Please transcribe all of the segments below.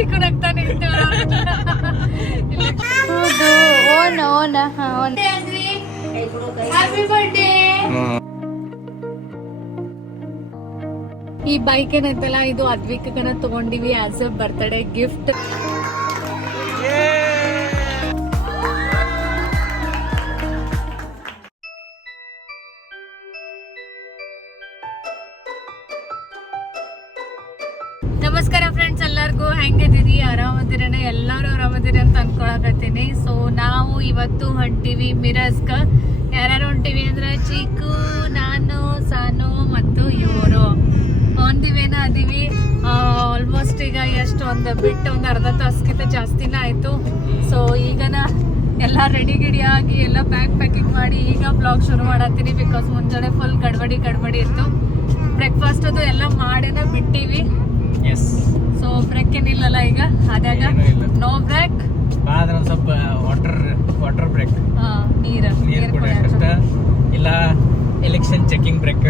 ಚಿಕ್ಕ ನಗ್ತಾನೆ ಹೌದು ಓನ ಓನ ಹಾ ಓನ ಹ್ಯಾಪಿ ಬರ್ಡೇ ಈ ಬೈಕ್ ಏನೈತಲ್ಲ ಇದು ಅದ್ವಿಕನ ತಗೊಂಡಿವಿ ಆಸ್ ಅ ಬರ್ತ್ಡೇ ಗಿಫ್ಟ್ ಆರಾಮದಿರಿ ಅಂತ ಅನ್ಕೊಳಕತ್ತೀನಿ. ಸೊ ನಾವು ಇವತ್ತು ಹೊಂಟಿವಿ ಮಿರಸ್ಕ ಯಾರು ಹೊಂಟಿವಿ ಅಂದ್ರೆ ಚೀಕು ನಾನು, ಸಾನು ಮತ್ತು ಇವರು. ಹೊಂದಿವೇನ ಅದೀವಿ. ಆಲ್ಮೋಸ್ಟ್ ಈಗ ಎಷ್ಟು ಒಂದು ಬಿಟ್ಟು ಒಂದು ಅರ್ಧ ತಾಸ್ಕಿಂತ ಜಾಸ್ತಿನ ಆಯ್ತು. ಸೊ ಈಗನ ಎಲ್ಲ ರೆಡಿ ಗಿಡಿ ಆಗಿ ಎಲ್ಲ ಬ್ಯಾಗ್ ಪ್ಯಾಕಿಂಗ್ ಮಾಡಿ ಈಗ ಬ್ಲಾಗ್ ಶುರು ಮಾಡತ್ತೀನಿ ಬಿಕಾಸ್ ಮುಂಜಾನೆ ಫುಲ್ ಗಡ್ಬಡಿ ಗಡ್ಬಡಿ ಇತ್ತು. ಬ್ರೇಕ್ಫಾಸ್ಟ್ ಅದು ಎಲ್ಲ ಮಾಡೇನ ಬಿಟ್ಟಿವಿ. ಸೊ ಬ್ರೇಕ್ ಏನಿಲ್ಲಲ್ಲ ಈಗ? ಅದಾಗ ನೋ ಬ್ರೇಕ್ ಆದ್ರೆ ಒಂದು ಸ್ವಲ್ಪ ವಾಟರ್ ವಾಟರ್ ಬ್ರೇಕ್ ನೀರ ನೀರು ಕುಡಿಯೋಕಷ್ಟ ಇಲ್ಲ ಎಲೆಕ್ಷನ್ ಚೆಕಿಂಗ್ ಬ್ರೇಕ್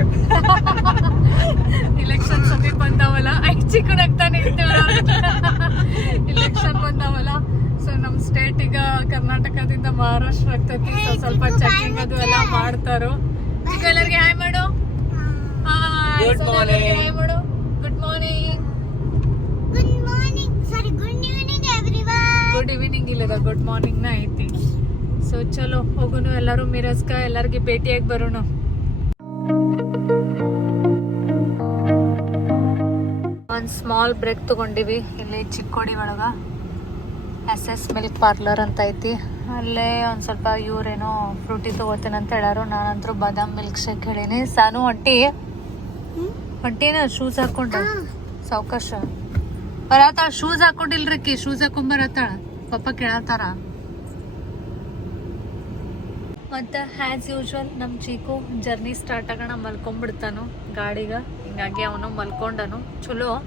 ಎಲೆಕ್ಷನ್ ಸಮೀಪ ಬಂದಾವಲ್ಲ. ಐ ಚಿಕ್ಕ ಎಲೆಕ್ಷನ್ ಇಲೆಕ್ಷನ್ ಬಂದಾವಲ್ಲ. ಸೊ ನಮ್ಮ ಸ್ಟೇಟ್ ಈಗ ಕರ್ನಾಟಕದಿಂದ ಮಹಾರಾಷ್ಟ್ರ ಆಗ್ತೈತಿ. ಸೊ ಸ್ವಲ್ಪ ಚೆಕಿಂಗ್ ಅದು ಎಲ್ಲ ಮಾಡ್ತಾರೋ. ಚಿಕ್ಕ ಎಲ್ಲರಿಗೆ ಹಾಯ್ ಮಾಡು. ಹಾಯ್ ಮಾಡು. ಗುಡ್ ಈವ್ನಿಂಗ್ ಇಲ್ಲದ ಗುಡ್ ಮಾರ್ನಿಂಗ್ನ ಐತಿ. ಸೊ ಚಲೋ ಹೋಗುನು ಎಲ್ಲರೂ ಮಿರಸ್ಕ ಎಲ್ಲರಿಗೆ ಭೇಟಿಯಾಗಿ ಬರೋಣ. ಒಂದು ಸ್ಮಾಲ್ ಬ್ರೇಕ್ ತಗೊಂಡಿವಿ ಇಲ್ಲಿ ಚಿಕ್ಕೋಡಿ ಒಳಗ. ಎಸ್ ಎಸ್ ಮಿಲ್ಕ್ ಪಾರ್ಲರ್ ಅಂತ ಐತಿ. ಅಲ್ಲೇ ಒಂದು ಸ್ವಲ್ಪ ಇವ್ರೇನೋ ಫ್ರೂಟಿ ತಗೋತೇನೆ ಅಂತ ಹೇಳಾರು. ನಾನಂತರೂ ಬಾದಾಮ್ ಮಿಲ್ಕ್ ಶೇಕ್ ಹೇಳೀನಿ. ಸಾನು ಹೊಂಟಿ ಹೊಂಟಿನ ಶೂಸ್ ಹಾಕೊಂಡ. ಸಾವಕಾಶ. ಬರತ್ತಾಳ ಶೂಸ್ ಹಾಕೊಂಡಿಲ್ರಿಕಿ ಶೂಸ್ ಹಾಕೊಂಡ್ ಬರತ್ತಾಳ? ಪಪ್ಪ ಕೇಳತ್ತಾರ? ಮತ್ತ ಹ್ಯಾಸ್ ಯೂಶುವಲ್ ನಮ್ ಚೀಕು ಜರ್ನಿ ಸ್ಟಾರ್ಟ್ ಆಗೋಣ ಮಲ್ಕೊಂಡ್ಬಿಡ್ತಾನು. ಗಾಡಿಗ. ಹಿಂಗಾಗಿ ಅವನು ಮಲ್ಕೊಂಡನು. ಚಲೋ.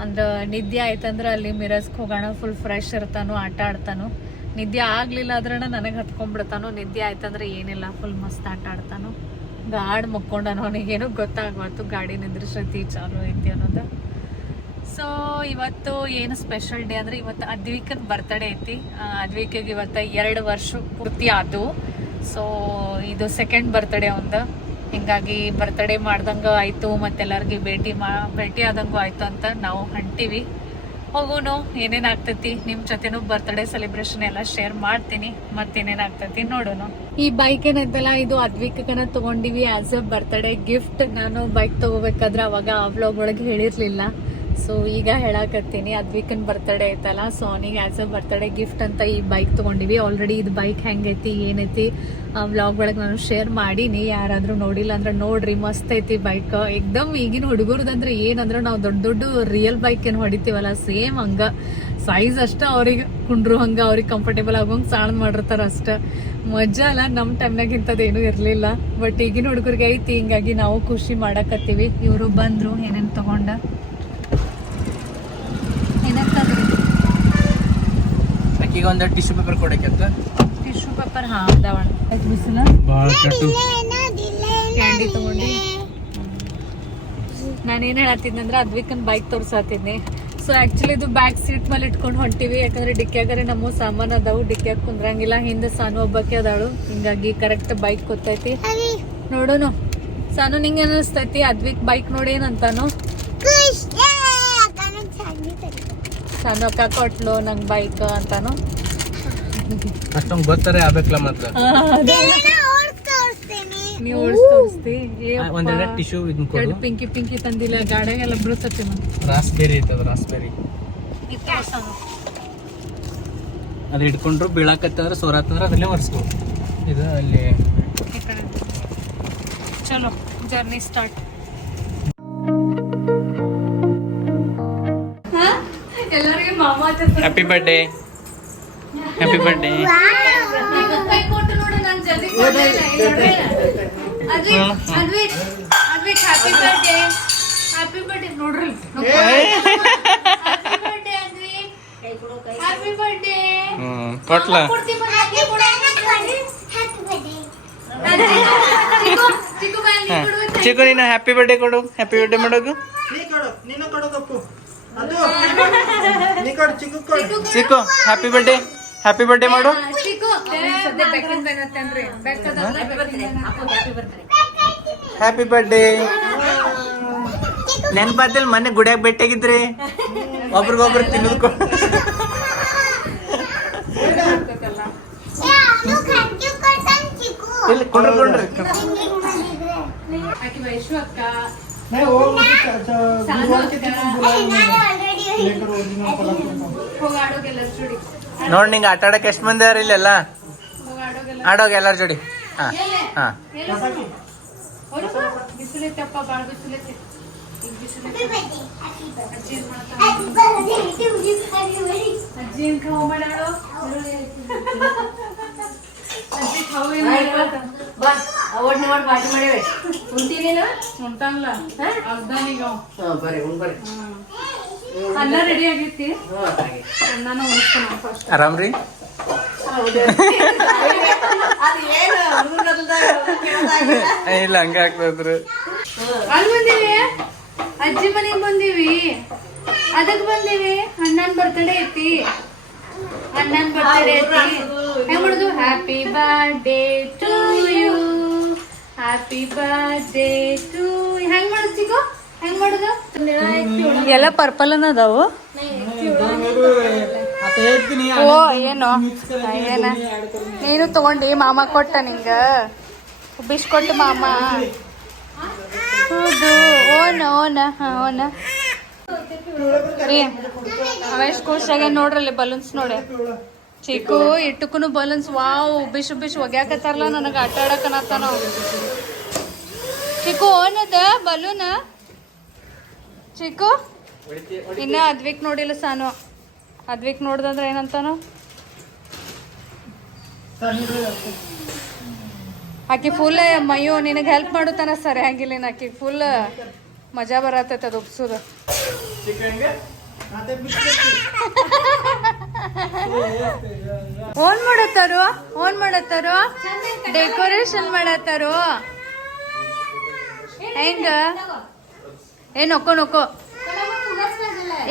ಅಂದ್ರ ನಿದ್ದೆ ಆಯ್ತಂದ್ರ ಅಲ್ಲಿ ಮಿರಸ್ಕ್ ಹೋಗೋಣ ಫುಲ್ ಫ್ರೆಶ್ ಇರ್ತಾನು, ಆಟ ಆಡ್ತಾನು. ನಿದ್ದೆ ಆಗ್ಲಿಲ್ಲ ಆದ್ರನ ನನಗೆ ಹತ್ಕೊಂಡ್ಬಿಡ್ತಾನು. ನಿದ್ದೆ ಆಯ್ತಂದ್ರೆ ಏನಿಲ್ಲ ಫುಲ್ ಮಸ್ತ್ ಆಟ ಆಡ್ತಾನು. ಗಾಡ್ ಮಕ್ಕೊಂಡನು. ಅವನಿಗೇನು ಗೊತ್ತಾಗ್ಬಾರ್ದು ಗಾಡಿ ನಿಂದ್ರಿಸತಿ ಚಾಲು ಐತಿ ಅನ್ನೋದು. ಸೊ ಇವತ್ತು ಏನು ಸ್ಪೆಷಲ್ ಡೇ ಅಂದ್ರೆ ಇವತ್ತು ಅದ್ವಿಕನ ಬರ್ತಡೇ ಐತಿ. ಅದ್ವಿಕಿಗೆ ಇವತ್ತು ಎರಡು ವರ್ಷ ಪೂರ್ತಿ ಆದವು ಸೊ ಇದು ಸೆಕೆಂಡ್ ಬರ್ತಡೇ ಒಂದು. ಹಿಂಗಾಗಿ ಬರ್ತಡೇ ಮಾಡ್ದಂಗ ಆಯ್ತು, ಮತ್ತೆಲ್ಲರಿಗೆ ಭೇಟಿ ಮಾ, ಭೇಟಿ ಆದಂಗೂ ಆಯ್ತು ಅಂತ ನಾವು ಹಂಟಿವಿ ಹೋಗೋನು, ಏನೇನು ಆಗ್ತೈತಿ? ನಿಮ್ಮ ಜೊತೆನೂ ಬರ್ತ್ಡೇ ಸೆಲೆಬ್ರೇಷನ್ ಎಲ್ಲ ಶೇರ್ ಮಾಡ್ತೀನಿ. ಮತ್ತೇನೇನು ಆಗ್ತೈತಿ ನೋಡೋಣ ಈ ಬೈಕ್ ಏನೈತಲ್ಲ, ಇದು ಅದ್ವಿಕನ ತಗೊಂಡಿವಿ ಆಸ್ ಎ ಬರ್ತ್ಡೇ ಗಿಫ್ಟ್ ನಾನು ಬೈಕ್ ತಗೋಬೇಕಾದ್ರೆ ಅವಾಗ ಆ ವ್ಲಾಗ್ ಒಳಗೆ ಹೇಳಿರ್ಲಿಲ್ಲ. ಸೊ ಈಗ ಹೇಳಕತ್ತೀನಿ ಅದ್ವಿಕನ್ ಬರ್ತಡೇ ಐತಲ್ಲ ಸೊ ಅವನಿಗೆ ಆಸ್ ಅ ಬರ್ತಡೇ ಗಿಫ್ಟ್ ಅಂತ ಈ ಬೈಕ್ ತಗೊಂಡಿವಿ. ಆಲ್ರೆಡಿ ಇದು ಬೈಕ್ ಹೆಂಗೈತಿ, ಏನೈತಿ ವ್ಲಾಗ್ ಒಳಗೆ ನಾನು ಶೇರ್ ಮಾಡೀನಿ. ಯಾರಾದರೂ ನೋಡಿಲ್ಲ ಅಂದ್ರೆ ನೋಡ್ರಿ, ಮಸ್ತ್ ಐತಿ ಬೈಕ್ ಏಕ್ದಮ್ ಈಗಿನ ಹುಡುಗರದಂದ್ರೆ ಏನಂದ್ರೆ ನಾವು ದೊಡ್ಡ ದೊಡ್ಡ ರಿಯಲ್ ಬೈಕ್ ಏನು ಹೊಡಿತೀವಲ್ಲ ಸೇಮ್ ಹಂಗೆ. ಸೈಜ್ ಅಷ್ಟ ಅವ್ರಿಗೆ ಕುಂಡ್ರು ಹಂಗೆ, ಅವ್ರಿಗೆ ಕಂಫರ್ಟೇಬಲ್ ಆಗೋಂಗೆ ಸಾಣ್ ಮಾಡಿರ್ತಾರೆ ಅಷ್ಟ. ಮಜಾ ಅಲ್ಲ ನಮ್ಮ ಟೈಮ್ನಾಗ ಇಂಥದ್ದೇನೂ ಇರಲಿಲ್ಲ. ಬಟ್ ಈಗಿನ ಹುಡುಗರಿಗೆ ಐತಿ, ಹಿಂಗಾಗಿ ನಾವು ಖುಷಿ ಮಾಡಕತ್ತೀವಿ. ಇವರು ಬಂದ್ರು, ಏನೇನು ತಗೊಂಡ? ಆಕಿಗೆ ಒಂದು ಟಿಶ್ಯೂ ಪೇಪರ್ ಕೊಡಕ್ಕೆ ಟಿಶ್ಯೂ ಪೇಪರ್ ಹಾ ಅದಾವಣ ಆಯ್ತು ಬಿಸಿಲ? ಭಾಳ ಕಟ್ಟು. ಕ್ಯಾಂಡಿ ತಗೊಂಡು. ನಾನೇನ್ ಹೇಳತ್ತಿದ್ನಂದ್ರೆ ಅದ್ವಿಕನ್ ಬೈಕ್ ತೋರ್ಸಾತಿದ್ನಿ. ಸೊ ಆಕ್ಚುಲಿ ಇದು ಬ್ಯಾಕ್ ಸೀಟ್ ಮೇಲೆ ಇಟ್ಕೊಂಡು ಹೊಂಟಿವಿ. ಯಾಕಂದ್ರೆ ಡಿಕ್ಕಿಯಾಗರೆ ನಮ್ಮ ಸಾಮಾನು ಅದಾವು. ಡಿಕ್ಕಿಯಾಗ ಕುಂದ್ರಂಗಿಲ್ಲ. ಹಿಂದೆ ಸಾನು ಒಬ್ಬಕ್ಕೆ ಅದಾಳು. ಹಿಂಗಾಗಿ ಕರೆಕ್ಟ್ ಬೈಕ್ ಗೊತ್ತೈತಿ. ನೋಡೋನು. ಸಾನು ನಿಂಗೆ ಅನಿಸ್ತೈತಿ? ಅದ್ವಿಕ್ ಬೈಕ್ ನೋಡಿ ಸಾನು ಅಕ್ಕ ಕೊಟ್ಲು ನಂಗೆ ಬೈಕ್ ಅಂತಾನು ಅಷ್ಟೊಂದು ಗೊತ್ತಾರೆ ಆಗ್ಬೇಕಲ್ಲ ಮಾತ್ರ. ನೀವು ಓಡಿಸ್ ತೋರಿಸ್ತಿ ಒಂದೆರಡು ಟಿಶ್ಯೂ ಇದನ್ನ ಕೊಡು. ಪಿಂಕಿ ಪಿಂಕಿ ತಂದಿಲ್ಲ ಗಾಡಿಗೆಲ್ಲ ಬಿಡುತ್ತತಿ ನಾನು ರಾಸ್ಬೇರಿ ಐತದ ರಾಸ್ಬೇರಿ ಅದು ಇಟ್ಕೊಂಡ್ರು ಬೀಳಾಕತ್ತಂದ್ರೆ ಸೋರಾತಂದ್ರೆ ಅದಲ್ಲೇ ಒರೆಸ್ಬೋದು ಇದು ಅಲ್ಲಿ ಚಲೋ ಜರ್ನಿ ಸ್ಟಾರ್ಟ್ ಹ್ಯಾಪಿ ಬರ್ಡೇ ಕೊಟ್ಲ. ಕೊಡು, ಹಂಗೆ ಕೊಡು. ಚಿಕ್ಕು, ನೀನು ಹ್ಯಾಪಿ ಬರ್ಡೇ ಕೊಡು. ಹ್ಯಾಪಿ ಬರ್ಡೇ ಮಾಡೋದು. ನೀ ಕೊಡು ನೀನು ಕೊಡು ಕಪ್ಪು. ಅದು. Chikku happy birthday happy birthday ಮಾಡು ಹ್ಯಾಪಿ ಬರ್ಡೇ ನೆನ್ಪಾದಲ್ಲಿ ಮೊನ್ನೆ ಗುಡಿಯಾಗ ಭೇಟಿಯಾಗಿದ್ರಿ ಒಬ್ರಿಗೊಬ್ರು ತಿನ್ನೋದ್ಕೊ ಇಲ್ಲಿ ಕೊಂಡ್ರಿ ಕೊಂಡ್ರಿ ಅಕ್ಕ ನೋಡ್ ನಿಂಗೆ ಆಟ ಆಡಕ್ಕೆ ಎಷ್ಟು ಮಂದಿ ಇಲ್ಲೆಲ್ಲ ಹೋಗಾಡೋಗೆಲ್ಲ ಆಡೋಗ ಎಲ್ಲಾರ ಜೋಡಿ ಹಾ ಹಾ ಅವಡ್ ಮಾಡಿ ಮಾಡೇವೆ ಉಂತೀನೇನು ಉಂಟಲ್ಲ ಅರ್ಧನೀಗ ಹಾ ಬರ್ರಿ ಉಣ್ ಬರ್ರಿ ಅನ್ನ ರೆಡಿ ಆಗೈತಿ. ಹಾಗೆ ಅನ್ನಾನ ಫಸ್ಟ್ ಆರಾಮ್ರಿ ಅದು ಏನು ಹುಡುಗರಲ್ದಾಗ ಕೇಳೋದಾಗಿಲ್ಲ ಇಲ್ಲ ಹಂಗ ಆಗ್ತದ್ರಿ ಅಲ್ಲಿ ಬಂದೀವಿ. ಅಜ್ಜಿ ಮನೆಗ್ ಬಂದೀವಿ. ಅದಕ್ ಬಂದೀವಿ. ಅಣ್ಣನ್ ಬರ್ತಡೇ ಐತಿ. ಅಣ್ಣನ್ ಬರ್ತಡೇ ಐತಿ. ಹೆಂಗ್ ಮಾಡುದು? Happy birthday to you happy birthday to ಹೆಂಗ್ ಮಾಡುದು ಚಿಗೋ ಎಲ್ಲ ಪರ್ಪಲ್ ಅದಾವು. ಓ, ಏನು? ಏನ ನೀನು ತಗೊಂಡಿ ಮಾಮ ಕೊಟ್ಟ ನಿಂಗ. ಬಿಸ್ಕೊಟ್ಟು ಕೊಟ್ಟ ಮಾಮ. ಹೌದು. ಓನ ಓನ ಓನ. ರೀ ಖುಷಿಯಾಗ ನೋಡ್ರಲ್ಲಿ ಬಲೂನ್ಸ್ ನೋಡಿ. ಚಿಕ್ಕು, ಇಟ್ಟುಕುನು ಬಲೂನ್ಸ್ ವಾವ್ ಉಬ್ಬಿಶ್ ಉಬ್ಬಿಶ್ ಒಗ್ಯಾಕತ್ತಾರಲ್ಲ ನನಗೆ. ಆಟ ಆಡಕನತ್ತಾನ ಚಿಕ್ಕು, ಓನದ ಬಲೂನ ಚಿಕ್ಕು? ಇನ್ನ ಅದ್ವಿಕ್ ನೋಡಿಲ್ಲ ಸಾನು. ಅದ್ವಿಕ್ ನೋಡ್ದಂದ್ರೆ ಏನಂತಾನು? ಆಕಿ ಫುಲ್ ಮಯ್ಯೋ ನಿನಗೆ ಹೆಲ್ಪ್ ಮಾಡುತ್ತಾನ ಸರಿ ಹಂಗಿಲ್ಲ ಆಕಿ ಫುಲ್ ಮಜಾ ಬರತ್ತೈತೆ ಅದು ಉಪ್ಸುದು. ಓನ್ ಮಾಡತ್ತಾರು? ಓನ್ ಮಾಡತ್ತಾರು? ಡೆಕೋರೇಷನ್ ಮಾಡತ್ತಾರು? ಹೆಂಗ? ಏ ನೋಕೋ ನೊಕ್ಕೋ.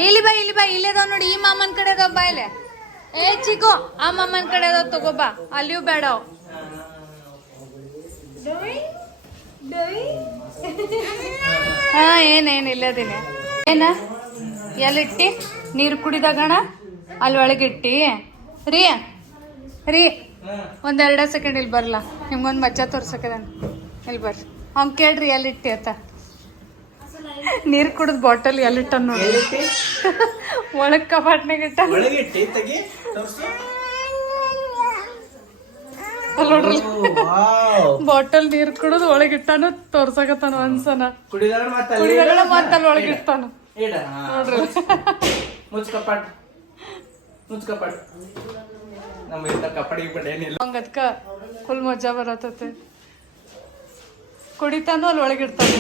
ಇಲ್ಲಿ ಬಾ ಇಲ್ಲಿ ಬಾ ಇಲ್ಲೇ ನೋಡಿ ಈ ಮಾಮನ್ ಕಡೆ ಅದಾವ ಬಾ ಇಲ್ಲೇ. ಏ ಚಿಕ್ಕು ಆ ಮಾಮನ್ ಕಡೆ ಅದಾವ ತಗೋ ಬಾ ಅಲ್ಲಿಯೂ ಬೇಡ. ಹಾ ಏನೇನ್ ಇಲ್ಲದಿನಿ ಏನ? ಎಲ್ಲಿಟ್ಟಿ? ನೀರು ಕುಡಿದಾಗಣ ಅಲ್ಲಿ ಒಳಗಿಟ್ಟಿ ರೀ ರೀ ಒಂದೆರಡ ಸೆಕೆಂಡ್ ಇಲ್ಲಿ ಬರಲ್ಲ ನಿಮ್ಗೊಂದು ಮಚ್ಚ ತೋರ್ಸಕದಾನ ಇಲ್ಲಿ ಬರ್ರಿ. ಅವ್ನ್ ಕೇಳ್ರಿ ಎಲ್ಲಿಟ್ಟಿ ಅಂತ. ನೀರ್ ಕುಡಿದ್ ಬಾಟಲ್ ಎಲ್ಲಿಟ್ಟ ನೋಡಿ. ಒಳಗ್ ಕಪಾಟ್ನಾಗ ಇಟ್ಟ. ನೋಡ್ರಿ ಬಾಟಲ್ ನೀರ್ ಕುಡಿದ್ ಒಳಗಿಟ್ಟಾನು ತೋರ್ಸಕತ್ತಾನ ಒಂದ್ಸನ ಕುಡಿದಾರ ಅಲ್ಲಿ ಒಳಗಿಟ್ಟಾನು. ನೋಡ್ರಿ ಹಂಗದ್ಕ ಫುಲ್ ಮಜಾ ಬರತತೆ. ಕುಡಿತಾನು ಅಲ್ಲಿ ಒಳಗಿಡ್ತಾನೆ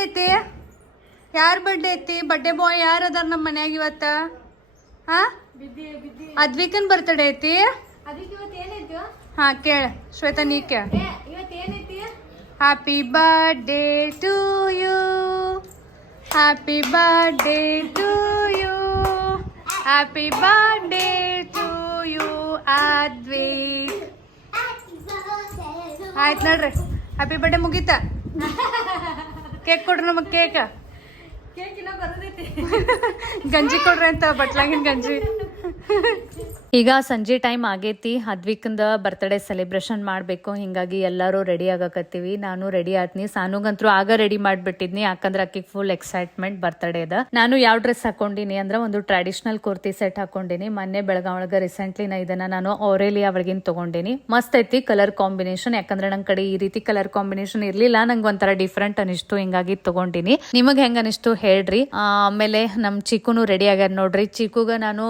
ಬರ್ಡೇ ಐತಿ? ಯಾರ್ ಬರ್ಡೇ ಐತಿ? ಬರ್ಡೇ ಬಾಯ್ ಯಾರು ಅದಾರ ನಮ್ಮ ಮನ್ಯಾಗ ಇವತ್ತ? ಹಾ? ಅದ್ವಿಕನ್ ಬರ್ತಡೇ ಐತಿ? ಹಾ ಕೇಳ. ಶ್ವೇತಾ ನೀ ಕೇಳ. Happy birthday to you happy birthday to you happy birthday to you Advik ಆಯ್ತು ನೋಡ್ರಿ. Happy birthday ಮುಗೀತ? ಕೇಕ್ ಕೊಡ್ರಿ ನಮಗೆ ಕೇಕ್. ಗಂಜಿ ಕೊಡ್ರಿ ಅಂತ ಬಟ್ಲಾಗಿನ ಗಂಜಿ. ಈಗ ಸಂಜೆ ಟೈಮ್ ಆಗೈತಿ. ಅದ್ವಿಕಂದ ಬರ್ತ್ಡೇ ಸೆಲೆಬ್ರೇಷನ್ ಮಾಡಬೇಕು. ಹಿಂಗಾಗಿ ಎಲ್ಲರೂ ರೆಡಿ ಆಗಕತ್ತೀವಿ. ನಾನು ರೆಡಿ ಆತ್ನಿ ಸಾನುಗಂತ್ರು ಆಗ ರೆಡಿ ಮಾಡಿಬಿಟ್ಟಿದ್ನಿ. ಯಾಕಂದ್ರೆ ಅಕ್ಕಿಗೆ ಫುಲ್ ಎಕ್ಸೈಟ್ಮೆಂಟ್ ಬರ್ತ್ಡೇ ಅದ ನಾನು ಯಾವ ಡ್ರೆಸ್ ಹಾಕೊಂಡಿನಿ ಅಂದ್ರೆ ಒಂದು ಟ್ರೆಡಿಷನಲ್ ಕುರ್ತಿ ಸೆಟ್ ಹಾಕೊಂಡಿನಿ. ಮೊನ್ನೆ ಬೆಳಗಾವಳಗ ರೀಸೆಂಟ್ಲಿ ನಾ ಇದನ್ನ ನಾನು ಆರೇಲಿ ಅವಳಿಗಿನ ತಗೊಂಡಿನಿ. ಮಸ್ತ್ ಐತಿ ಕಲರ್ ಕಾಂಬಿನೇಷನ್ ಯಾಕಂದ್ರೆ ನನ್ ಕಡೆ ಈ ರೀತಿ ಕಲರ್ ಕಾಂಬಿನೇಷನ್ ಇರ್ಲಿಲ್ಲ. ನಂಗೆ ಒಂಥರ ಡಿಫ್ರೆಂಟ್ ಅನಿಸ್ತು. ಹಿಂಗಾಗಿ ತಗೊಂಡಿನಿ. ನಿಮಗ್ ಹೆಂಗ ಅನಿಸ್ತು ಹೇಳ್ರಿ. ಆಮೇಲೆ ನಮ್ ಚಿಕ್ಕುನು ರೆಡಿ ಆಗ್ಯಾರ ನೋಡ್ರಿ. ಚಿಕ್ಕುಗ ನಾನು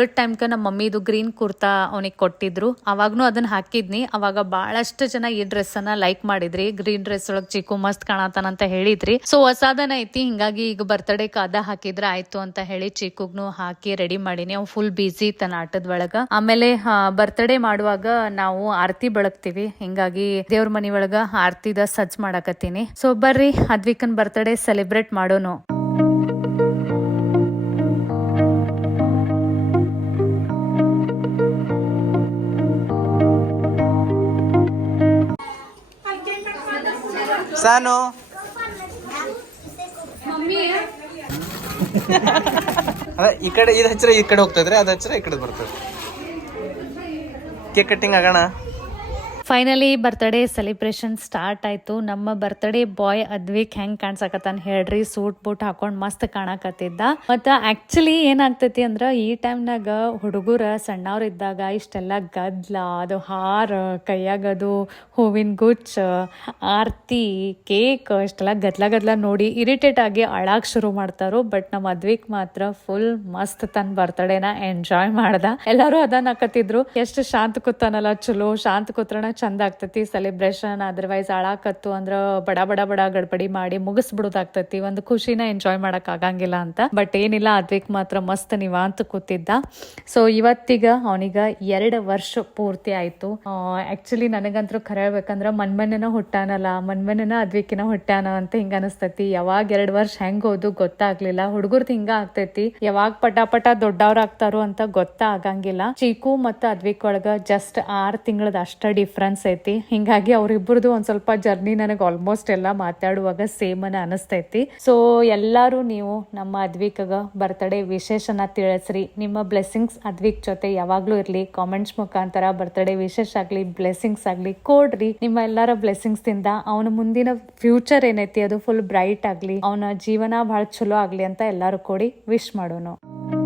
ಜವಳದ ಟೈಮ್ಕ ನಮ್ಮ ಮಮ್ಮಿದು ಗ್ರೀನ್ ಕುರ್ತಾ ಅವನಿಗೆ ಕೊಟ್ಟಿದ್ರು. ಅವಾಗ್ನು ಅದನ್ನ ಹಾಕಿದ್ನಿ. ಅವಾಗ ಬಹಳಷ್ಟು ಜನ ಈ ಡ್ರೆಸ್ ಅನ್ನ ಲೈಕ್ ಮಾಡಿದ್ರಿ. ಗ್ರೀನ್ ಡ್ರೆಸ್ ಒಳಗ್ ಚಿಕ್ಕು ಮಸ್ತ್ ಕಾಣತಾನಂತ ಹೇಳಿದ್ರಿ. ಸೊ ಹೊಸಾದನ ಐತಿ. ಹಿಂಗಾಗಿ ಈಗ ಬರ್ತಡೇ ಅದ ಹಾಕಿದ್ರೆ ಆಯ್ತು ಅಂತ ಹೇಳಿ ಚಿಕ್ಕುಗ್ನು ಹಾಕಿ ರೆಡಿ ಮಾಡಿನಿ. ಅವ್ ಫುಲ್ ಬಿಸಿ ತನ್ನ ಆಟದ ಒಳಗ. ಆಮೇಲೆ ಬರ್ತಡೇ ಮಾಡುವಾಗ ನಾವು ಆರತಿ ಬೆಳಗ್ತೀವಿ ಹಿಂಗಾಗಿ ದೇವ್ರ ಮನಿ ಒಳಗ ಆರತಿದ ಸಜ್ಜ ಮಾಡಾಕತ್ತೀನಿ. ಸೊ ಬರ್ರಿ, ಅದ್ವಿಕನ್ ಬರ್ತಡೇ ಸೆಲೆಬ್ರೇಟ್ ಮಾಡೋನು. ಸಾನು ಅದ ಈ ಕಡೆ ಇದು ಹಚ್ಚಿರ ಈ ಕಡೆ ಹೋಗ್ತದ್ರಿ ಅದು ಹಚ್ಚಿರ ಈ ಕಡೆ ಬರ್ತದೆ ಕೇಕ್ ಕಟ್ಟಿಂಗ್ ಆಗೋಣ? ಫೈನಲಿ ಬರ್ತ್ಡೇ ಸೆಲೆಬ್ರೇಷನ್ ಸ್ಟಾರ್ಟ್ ಆಯಿತು. ನಮ್ಮ ಬರ್ತ್ಡೇ ಬಾಯ್ ಅದ್ವಿಕ್ ಹೆಂಗ್ ಕಾಣ್ಸಕತ್ತಾನ ಹೇಳ್ರಿ. ಸೂಟ್ ಬೂಟ್ ಹಾಕೊಂಡ್ ಮಸ್ತ್ ಕಾಣಕತ್ತಿದ್ದ. ಮತ್ತ ಆಕ್ಚುಲಿ ಏನಾಗ್ತೈತಿ ಅಂದ್ರ ಈ ಟೈಮ್ನಾಗ ಹುಡುಗರ ಸಣ್ಣವ್ರ ಇದ್ದಾಗ ಇಷ್ಟೆಲ್ಲ ಗದ್ಲ, ಅದು ಹಾರ, ಕೈಯಾಗ ಅದು ಹೂವಿನ ಗುಚ್ಚ, ಆರ್ತಿ, ಕೇಕ್ ಇಷ್ಟೆಲ್ಲ ಗದ್ಲ ಗದ್ಲ ನೋಡಿ ಇರಿಟೇಟ್ ಆಗಿ ಅಳಾಕ್ ಶುರು ಮಾಡ್ತಾರು. ಬಟ್ ನಮ್ಮ ಅದ್ವಿಕ್ ಮಾತ್ರ ಫುಲ್ ಮಸ್ತ್ ತನ್ನ ಬರ್ತಡೇನ ಎಂಜಾಯ್ ಮಾಡ್ದ. ಎಲ್ಲರೂ ಅದನ್ನ ಹಾಕತ್ತಿದ್ರು. ಎಷ್ಟು ಶಾಂತ ಕೂತಾನಲ್ಲ ಚಲೋ ಶಾಂತ ಕೂತ್ರಣ ಚಂದ ಆಗ್ತೈತಿ ಸೆಲೆಬ್ರೇಷನ್ ಅದರ್ವೈಸ್ ಅಳಾಕತ್ತು ಅಂದ್ರ ಬಡ ಬಡ ಬಡ ಗಡ್ಬಡಿ ಮಾಡಿ ಮುಗಿಸ್ಬಿಡೋದಾಗ್ತೈತಿ. ಒಂದು ಖುಷಿನ ಎಂಜಾಯ್ ಮಾಡಕ್ ಆಗಂಗಿಲ್ಲ ಅಂತ. ಬಟ್ ಏನಿಲ್ಲ, ಅದ್ವಿಕ್ ಮಾತ್ರ ಮಸ್ತ್ ನಿವಾಂತ ಕೂತಿದ್ದ. ಸೊ ಇವತ್ತಿಗ ಅವನಿಗ ಎರಡು ವರ್ಷ ಪೂರ್ತಿ ಆಯ್ತು. ಆಕ್ಚುಲಿ ನನಗಂತೂ ಖರೆ ಹೇಳ್ಬೇಕಂದ್ರ ಮನ್ಮನೆನ ಹುಟ್ಟಾನಲ್ಲ, ಮನ್ಮನೆನ ಅದ್ವಿಕಿನ ಹುಟ್ಟಾನ ಅಂತ ಹಿಂಗ ಅನಸ್ತತಿ. ಯಾವಾಗ ಎರಡ್ ವರ್ಷ ಹೆಂಗ ಹೋದು ಗೊತ್ತಾಗ್ಲಿಲ್ಲ. ಹುಡುಗರ್ದು ಹಿಂಗ ಆಗ್ತೈತಿ. ಯಾವಾಗ ಪಟ ಪಟ ದೊಡ್ಡವ್ರ ಆಗ್ತಾರೋ ಅಂತ ಗೊತ್ತ ಆಗಂಗಿಲ್ಲ ಚೀಕು ಮತ್ತ ಅದ್ವಿಕ್ ಒಳಗ ಜಸ್ಟ್ ಆರ್ ತಿಂಗಳದ ಅಷ್ಟ ಡಿಫ್ರೆನ್ಸ್ ಐತಿ. ಹಿಂಗಾಗಿ ಅವರಿಬ್ಬರದು ಒಂದ್ ಸ್ವಲ್ಪ ಜರ್ನಿ ನನಗೆ ಆಲ್ಮೋಸ್ಟ್ ಎಲ್ಲ ಮಾತಾಡುವಾಗ ಸೇಮ್ ಅನ್ನ ಅನಿಸ್ತೈತಿ. ಸೊ ಎಲ್ಲಾರು ನೀವು ನಮ್ಮ ಅದ್ವಿಕಗ ಬರ್ತಡೇ ವಿಶೇಷನ ತಿಳಿಸ್ರಿ. ನಿಮ್ಮ ಬ್ಲೆಸ್ಸಿಂಗ್ಸ್ ಅದ್ವಿಕ್ ಜೊತೆ ಯಾವಾಗ್ಲೂ ಇರ್ಲಿ. ಕಾಮೆಂಟ್ಸ್ ಮುಖಾಂತರ ಬರ್ತಡೇ ವಿಶೇಷ ಆಗ್ಲಿ ಬ್ಲೆಸ್ಸಿಂಗ್ಸ್ ಆಗ್ಲಿ, ಕೊಡ್ರಿ. ನಿಮ್ಮ ಎಲ್ಲರ ಬ್ಲೆಸ್ಸಿಂಗ್ಸ್ ದಿಂದ ಅವನ ಮುಂದಿನ ಫ್ಯೂಚರ್ ಏನೈತಿ, ಅದು ಫುಲ್ ಬ್ರೈಟ್ ಆಗ್ಲಿ. ಅವನ ಜೀವನ ಬಹಳ ಚಲೋ ಆಗ್ಲಿ ಅಂತ ಎಲ್ಲಾರು ಕೊಡಿ ವಿಶ್ ಮಾಡೋನು.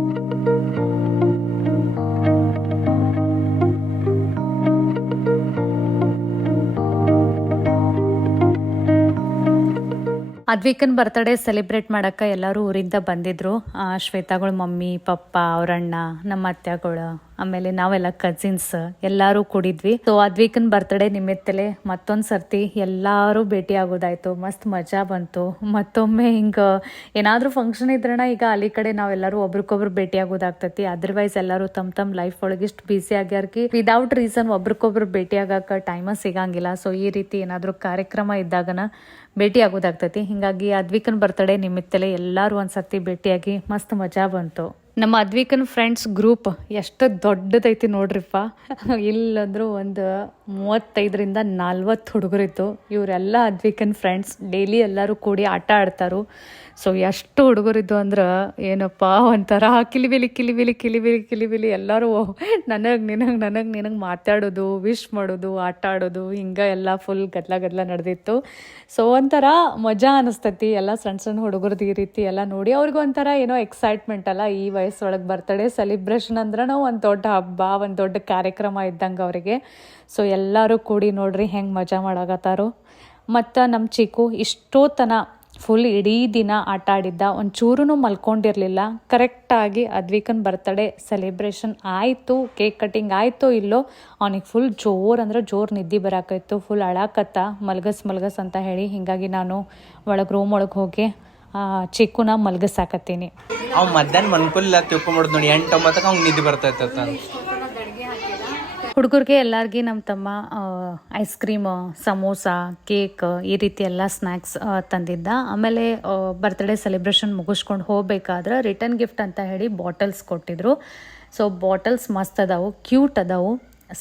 ಅದ್ವಿಕನ್ ಬರ್ತಡೇ ಸೆಲೆಬ್ರೇಟ್ ಮಾಡಕ್ಕ ಎಲ್ಲರೂ ಊರಿಂದ ಬಂದಿದ್ರು. ಆ, ಶ್ವೇತಾಗಳ ಮಮ್ಮಿ ಪಪ್ಪ ಅವರಣ್ಣ ನಮ್ಮ ಅತ್ತೆಗಳು ಆಮೇಲೆ ನಾವೆಲ್ಲ ಕಸಿನ್ಸ್ ಎಲ್ಲರೂ ಕೂಡಿದ್ವಿ. ಸೊ ಅದ್ವಿಕನ್ ಬರ್ತ್ಡೇ ನಿಮಿತ್ತಲೆ ಮತ್ತೊಂದು ಸರ್ತಿ ಎಲ್ಲರೂ ಭೇಟಿ ಆಗೋದಾಯ್ತು ಮಸ್ತ್ ಮಜಾ ಬಂತು. ಮತ್ತೊಮ್ಮೆ ಹಿಂಗ ಏನಾದರೂ ಫಂಕ್ಷನ್ ಇದ್ರಣ ಈಗ ಅಲ್ಲಿ ಕಡೆ ನಾವೆಲ್ಲರೂ ಒಬ್ರಿಗೊಬ್ರು ಭೇಟಿ ಆಗೋದಾಗ್ತೈತಿ ಅದರ್ವೈಸ್ ಎಲ್ಲರೂ ತಮ್ಮ ತಮ್ಮ ಲೈಫ್ ಒಳಗೆ ಇಷ್ಟು ಬಿಸಿ ಆಗ್ಯಾರಕಿ ವಿದೌಟ್ ರೀಸನ್ ಒಬ್ರಿಗೊಬ್ರು ಭೇಟಿ ಆಗಕ್ಕೆ ಟೈಮ ಸಿಗಂಗಿಲ್ಲ. ಸೊ ಈ ರೀತಿ ಏನಾದರೂ ಕಾರ್ಯಕ್ರಮ ಇದ್ದಾಗನ ಭೇಟಿ ಆಗೋದಾಗ್ತೈತಿ ಹಿಂಗಾಗಿ ಅದ್ವಿಕನ್ ಬರ್ತಡೇ ನಿಮಿತ್ತಲೆ ಎಲ್ಲರೂ ಒಂದ್ಸರ್ತಿ ಭೇಟಿಯಾಗಿ ಮಸ್ತ್ ಮಜಾ ಬಂತು. ನಮ್ಮ ಅದ್ವಿಕನ್ ಫ್ರೆಂಡ್ಸ್ ಗ್ರೂಪ್ ಎಷ್ಟು ದೊಡ್ಡದೈತಿ ನೋಡ್ರಿಪ್ಪ. ಇಲ್ಲಂದ್ರೂ ಒಂದು ಮೂವತ್ತೈದರಿಂದ ನಲ್ವತ್ತು ಹುಡುಗರಿತ್ತು ಇವರೆಲ್ಲ ಅದ್ವಿಕನ್ ಫ್ರೆಂಡ್ಸ್ ಡೈಲಿ ಎಲ್ಲರೂ ಕೂಡಿ ಆಟ ಆಡ್ತಾರು. ಸೊ ಎಷ್ಟು ಹುಡುಗರಿದ್ದು ಅಂದ್ರೆ, ಏನಪ್ಪ, ಒಂಥರ ಕಿಲಿಬಿಲಿ ಕಿಲಿಬಿಲಿ ಕಿಲಿಬಿಲಿ ಕಿಲಿಬಿಲಿ ಎಲ್ಲರೂ ನನಗೆ, ನಿನಗೆ ನನಗೆ, ನಿನಗೆ ಮಾತಾಡೋದು ವಿಶ್ ಮಾಡೋದು, ಆಟ ಆಡೋದು, ಹಿಂಗೆ ಎಲ್ಲ ಫುಲ್ ಗದ್ಲ ಗದ್ಲ ನಡೆದಿತ್ತು. ಸೊ ಒಂಥರ ಮಜಾ ಅನಿಸ್ತೈತಿ ಎಲ್ಲ ಸಣ್ಣ ಸಣ್ಣ ಹುಡುಗರದ್ದು ಈ ರೀತಿ ಎಲ್ಲ ನೋಡಿ. ಅವ್ರಿಗೆ ಒಂಥರ ಏನೋ ಎಕ್ಸೈಟ್ಮೆಂಟ್ ಅಲ್ಲ, ಈ ವಯಸ್ಸೊಳಗೆ ಬರ್ತಡೇ ಸೆಲಿಬ್ರೇಷನ್ ಅಂದ್ರೆ ಒಂದು ದೊಡ್ಡ ಹಬ್ಬ, ಒಂದು ದೊಡ್ಡ ಕಾರ್ಯಕ್ರಮ ಇದ್ದಂಗೆ ಅವರಿಗೆ. ಸೊ ಎಲ್ಲರೂ ಕೂಡಿ ನೋಡ್ರಿ ಹೆಂಗೆ ಮಜಾ ಮಾಡಾಕತ್ತಾರೋ. ಮತ್ತು ನಮ್ಮ ಚಿಕ್ಕು ಇಷ್ಟೋತನ ಫುಲ್ ಇಡೀ ದಿನ ಆಟ ಆಡಿದ್ದ. ಒಂಚೂರು ಮಲ್ಕೊಂಡಿರಲಿಲ್ಲ. ಕರೆಕ್ಟಾಗಿ ಅದ್ವಿಕನ್ ಬರ್ತಡೇ ಸೆಲೆಬ್ರೇಷನ್ ಆಯಿತು. ಕೇಕ್ ಕಟ್ಟಿಂಗ್ ಆಯಿತು ಇಲ್ಲೋ, ಅವನಿಗೆ ಫುಲ್ ಜೋರು ಅಂದ್ರೆ ಜೋರು ನಿದ್ದೆ ಬರಾಕೈತು ಫುಲ್ ಅಳಾಕತ್ತ, ಮಲ್ಗಸ್ ಮಲ್ಗಸ್ ಅಂತ ಹೇಳಿ ಹಿಂಗಾಗಿ ನಾನು ಒಳಗೆ ರೂಮ್ ಒಳಗೆ ಹೋಗಿ ಚಿಕ್ಕುನ ಮಲ್ಗಸಾಕತ್ತೀನಿ. ಅವ್ ಮಧ್ಯಾಹ್ನ ಮನ್ಕೊಲ್ಲ ತಿಳ್ಕೊಂಬಿಡ್ದು ನೋಡಿ, ಎಂಟು ಒಂಬತ್ತಕ್ಕೆ ಅವ್ನಿಗೆ ನಿದ್ದೆ ಬರ್ತೈತೆ ಹುಡುಗರಿಗೆ ಎಲ್ಲರಿಗೆ ನಮ್ಮ ತಮ್ಮ ಐಸ್ ಕ್ರೀಮ್ ಸಮೋಸ ಕೇಕ್ ಈ ರೀತಿ ಎಲ್ಲ ಸ್ನ್ಯಾಕ್ಸ್ ತಂದಿದ್ದ. ಆಮೇಲೆ ಬರ್ತ್ಡೇ ಸೆಲೆಬ್ರೇಷನ್ ಮುಗಿಸ್ಕೊಂಡು ಹೋಗ್ಬೇಕಾದ್ರೆ ರಿಟರ್ನ್ ಗಿಫ್ಟ್ ಅಂತ ಹೇಳಿ ಬಾಟಲ್ಸ್ ಕೊಟ್ಟಿದ್ರು. ಸೊ ಬಾಟಲ್ಸ್ ಮಸ್ತ್ ಅದಾವು ಕ್ಯೂಟ್ ಅದಾವು.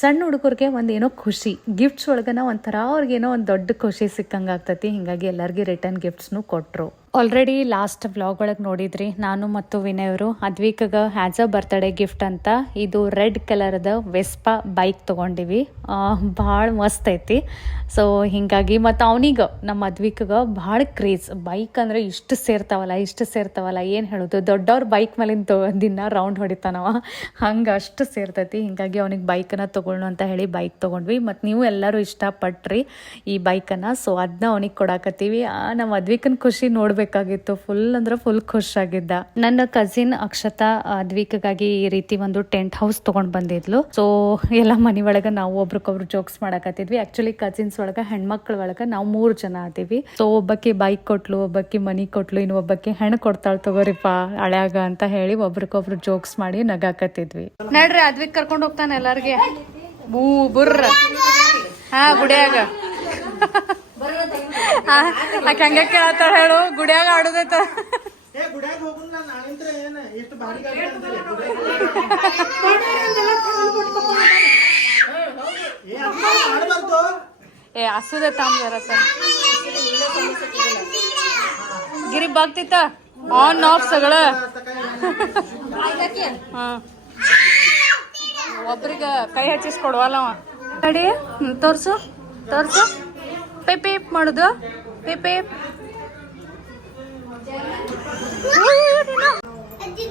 ಸಣ್ಣ ಹುಡುಗರಿಗೆ ಒಂದು ಏನೋ ಖುಷಿ ಗಿಫ್ಟ್ಸ್ ಒಳಗನ ಒಂಥರ ಅವ್ರಿಗೇನೋ ಒಂದು ದೊಡ್ಡ ಖುಷಿ ಸಿಕ್ಕಂಗೆ ಆಗ್ತೈತಿ ಹಿಂಗಾಗಿ ಎಲ್ಲರಿಗೆ ರಿಟರ್ನ್ ಗಿಫ್ಟ್ಸ್ನು ಕೊಟ್ಟರು ಆಲ್ರೆಡಿ ಲಾಸ್ಟ್ ವ್ಲಾಗ್ ಒಳಗೆ ನೋಡಿದ್ರಿ, ನಾನು ಮತ್ತು ವಿನಯ್ ಅವರು ಅದ್ವಿಕಗ ಹ್ಯಾಸ್ ಅ ಬರ್ತ್ಡೇ ಗಿಫ್ಟ್ ಅಂತ ಇದು ರೆಡ್ ಕಲರ್ದ ವೆಸ್ಪಾ ಬೈಕ್ ತೊಗೊಂಡಿವಿ. ಭಾಳ ಮಸ್ತ್ ಐತಿ. ಸೊ ಹಿಂಗಾಗಿ ಮತ್ತು ಅವನಿಗೆ, ನಮ್ಮ ಅದ್ವಿಕಗ ಭಾಳ ಕ್ರೇಜ್ ಬೈಕ್ ಅಂದರೆ ಇಷ್ಟು ಸೇರ್ತಾವಲ್ಲ ಇಷ್ಟು ಸೇರ್ತಾವಲ್ಲ, ಏನು ಹೇಳೋದು? ದೊಡ್ಡವ್ರ ಬೈಕ್ ಮೇಲಿಂದ ದಿನ ರೌಂಡ್ ಹೊಡಿತಾನವ. ಹಂಗೆ ಅಷ್ಟು ಸೇರ್ತೈತಿ. ಹಿಂಗಾಗಿ ಅವ್ನಿಗೆ ಬೈಕನ್ನು ತೊಗೊಳ್ಳೋ ಅಂತ ಹೇಳಿ ಬೈಕ್ ತೊಗೊಂಡ್ವಿ. ಮತ್ತು ನೀವು ಎಲ್ಲರೂ ಇಷ್ಟಪಟ್ರಿ ಈ ಬೈಕನ್ನು ಸೊ ಅದನ್ನ ಅವನಿಗೆ ಕೊಡಾಕತ್ತೀವಿ. ನಮ್ಮ ಅದ್ವಿಕನ ಖುಷಿ ನೋಡ್ಬೇಕು ಹೋಗ್ಬೇಕಾಗಿತ್ತು ಫುಲ್ ಅಂದ್ರೆ ಫುಲ್ ಖುಷಾಗಿದ್ದ ನನ್ನ ಕಸಿನ್ ಅಕ್ಷತಾ ಅದ್ವಿಕಗಾಗಿ ಈ ರೀತಿ ಒಂದು ಟೆಂಟ್ ಹೌಸ್ ತಗೊಂಡ್ ಬಂದಿದ್ಲು. ಸೊ ಎಲ್ಲ ಮನಿ ಒಳಗ ನಾವು ಒಬ್ರಿಗೊಬ್ರು ಜೋಕ್ಸ್ ಮಾಡಕತ್ತಿದ್ವಿ. ಆಕ್ಚುಲಿ ಕಸಿನ್ಸ್ ಒಳಗ, ಹೆಣ್ಮಕ್ಳ ಒಳಗ ನಾವು ಮೂರ್ ಜನ ಅದೀವಿ ಸೊ ಒಬ್ಬಕ್ಕೆ ಬೈಕ್ ಕೊಟ್ಲು, ಒಬ್ಬಕ್ಕೆ ಮನಿ ಕೊಟ್ಲು, ಇನ್ನು ಒಬ್ಬಕ್ಕೆ ಹೆಣ್ ಕೊಡ್ತಾಳ ತಗೋರಿಪ್ಪ ಹಳ್ಯಾಗ ಅಂತ ಹೇಳಿ ಒಬ್ರಿಗೊಬ್ರು ಜೋಕ್ಸ್ ಮಾಡಿ ನಗಾಕತ್ತಿದ್ವಿ. ನಡ್ರಿ, ಅದ್ವಿಕ್ ಕರ್ಕೊಂಡ್ ಹೋಗ್ತಾನೆ ಎಲ್ಲಾರ್ಗೆ. ಹಾ, ಗುಡಿಯಾಗ. ಆಕೆ ಹಂಗೆ ಕೇಳತ್ತಾಳ ಹೇಳು ಗುಡಿಯಾಗ ಆಡೋದೈತ ಏ ಹಸುದೆ ತಾಂಬಾರ ಗಿರಿ ಬಾಗ್ತಿತ್ತ? On off ಸಗಳ. ಹಾ. ಒಬ್ರಿಗೆ ಕೈ ಹಚ್ಚಿಸ್ಕೊಡ್ವಲ್ಲ ಕಡಿ ಹ್ಮ್, ತೋರ್ಸು ತೋರ್ಸು. ಪೇ ಪೇಪ್ ಮಾಡುದು? ಪೇ ಪೇಪ್ ಅಜ್ಜಿ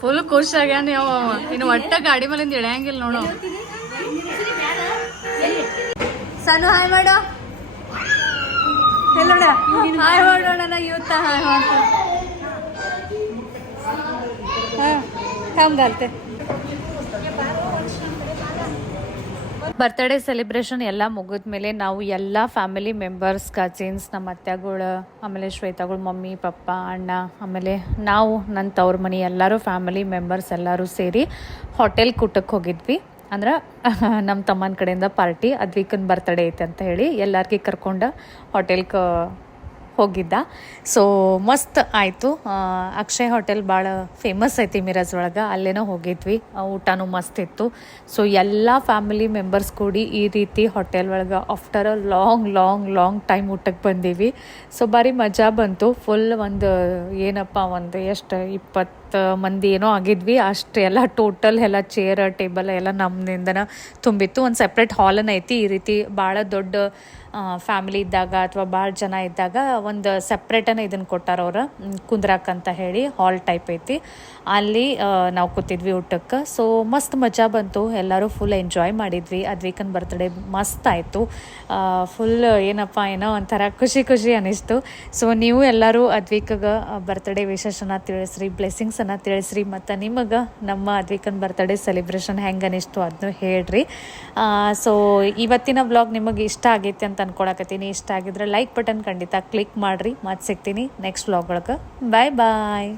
ಫುಲ್ ಖುಷಿ ಆಗ್ಯಾನ ಇನ್ನು ಒಟ್ಟ ಗಾಡಿ ಮೇಲಿಂದ ಇಳಿಯಂಗಿಲ್ಲ ನೋಡು. ಸಣ್ಣ ಹಾಯ್ ಮಾಡು. ಹಾಯ್ ಮಾಡೋಣ ಇವತ್ತ ಹಾಯ್ ಹಾಂ ಹಾ ಕಾಮ್ ಗಾಲ್ತೆ ಬರ್ತ್ಡೇ ಸೆಲೆಬ್ರೇಷನ್ ಎಲ್ಲ ಮುಗಿದ್ಮೇಲೆ ನಾವು ಎಲ್ಲ ಫ್ಯಾಮಿಲಿ ಮೆಂಬರ್ಸ್ ಕಜಿನ್ಸ್ ನಮ್ಮ ಅತ್ತೆಗಳು, ಆಮೇಲೆ ಶ್ವೇತಾಗಳು, ಮಮ್ಮಿ, ಪಪ್ಪ, ಅಣ್ಣ, ಆಮೇಲೆ ನಾವು ನನ್ನ ತವ್ರ ಮನೆ ಎಲ್ಲರೂ ಫ್ಯಾಮಿಲಿ ಮೆಂಬರ್ಸ್ ಎಲ್ಲರೂ ಸೇರಿ ಹೋಟೆಲ್ ಕೂಟಕ್ಕೆ ಹೋಗಿದ್ವಿ. ಅಂದ್ರೆ ನಮ್ಮ ತಮ್ಮನ ಕಡೆಯಿಂದ ಪಾರ್ಟಿ ಅದ್ವಿಕನ್ ಬರ್ತಡೇ ಐತೆ ಅಂತ ಹೇಳಿ ಎಲ್ಲರಿಗೆ ಕರ್ಕೊಂಡು ಹೋಟೆಲ್ಗೆ ಹೋಗಿದ್ದ. ಸೊ ಮಸ್ತ್ ಆಯಿತು. ಅಕ್ಷಯ್ ಹೋಟೆಲ್ ಭಾಳ ಫೇಮಸ್ ಐತಿ ಮಿರಜ್ ಒಳಗೆ. ಅಲ್ಲೇನೋ ಹೋಗಿದ್ವಿ. ಊಟನೂ ಮಸ್ತ್ ಇತ್ತು. ಸೊ ಎಲ್ಲ ಫ್ಯಾಮಿಲಿ ಮೆಂಬರ್ಸ್ ಕೂಡಿ ಈ ರೀತಿ ಹೋಟೆಲ್ ಒಳಗೆ after a long long long time ಊಟಕ್ಕೆ ಬಂದೀವಿ. ಸೊ ಭಾರಿ ಮಜಾ ಬಂತು. ಫುಲ್ ಒಂದು, ಏನಪ್ಪ, ಒಂದು ಎಷ್ಟು, ಇಪ್ಪತ್ತು ಮಂದಿ ಏನೋ ಆಗಿದ್ವಿ. ಅಷ್ಟು ಎಲ್ಲ ಟೋಟಲ್ ಎಲ್ಲ ಚೇರ್ ಟೇಬಲ್ ಎಲ್ಲ ನಮ್ಮಿಂದನ ತುಂಬಿತ್ತು. ಒಂದು ಸಪ್ರೇಟ್ ಹಾಲನ್ ಐತಿ ಈ ರೀತಿ ಭಾಳ ದೊಡ್ಡ ಫ್ಯಾಮಿಲಿ ಇದ್ದಾಗ ಅಥವಾ ಭಾಳ ಜನ ಇದ್ದಾಗ ಒಂದು ಸಪ್ರೇಟನೇ ಇದನ್ನು ಕೊಟ್ಟಾರ ಅವ್ರು ಅಂತ ಹೇಳಿ ಹಾಲ್ ಟೈಪ್ ಐತಿ. ಅಲ್ಲಿ ನಾವು ಕೂತಿದ್ವಿ ಊಟಕ್ಕೆ. ಸೊ ಮಸ್ತ್ ಮಜಾ ಬಂತು. ಎಲ್ಲರೂ ಫುಲ್ ಎಂಜಾಯ್ ಮಾಡಿದ್ವಿ. ಅದ್ವಿಕನ್ ಬರ್ತ್ಡೇ ಮಸ್ತ್ ಆಯಿತು. ಫುಲ್ ಏನಪ್ಪ, ಏನೋ ಒಂಥರ ಖುಷಿ ಖುಷಿ ಅನಿಸ್ತು. ಸೊ ನೀವು ಎಲ್ಲರೂ ಅದ್ವಿಕಗೆ ಬರ್ತ್ಡೇ ವಿಶೇಷನ ತಿಳಿಸ್ರಿ ಬ್ಲೆಸ್ಸಿಂಗ್ಸನ್ನು ತಿಳಿಸ್ರಿ, ಮತ್ತು ನಿಮಗೆ ನಮ್ಮ ಅದ್ವಿಕನ್ ಬರ್ತ್ಡೇ ಸೆಲೆಬ್ರೇಷನ್ ಹೆಂಗೆ ಅನಿಸ್ತು ಅದನ್ನು ಹೇಳ್ರಿ. ಸೊ ಇವತ್ತಿನ ಬ್ಲಾಗ್ ನಿಮಗೆ ಇಷ್ಟ ಆಗೈತೆ ಅಂತ ಅಂದ್ಕೊಳಕತ್ತೀನಿ ಇಷ್ಟ ಆಗಿದ್ರೆ ಲೈಕ್ ಬಟನ್ ಖಂಡಿತ ಕ್ಲಿಕ್ ಮಾಡಿರಿ. ಮತ್ತು ಸಿಗ್ತೀನಿ ನೆಕ್ಸ್ಟ್ ಬ್ಲಾಗ್ ಒಳಗೆ. ಬಾಯ್ ಬಾಯ್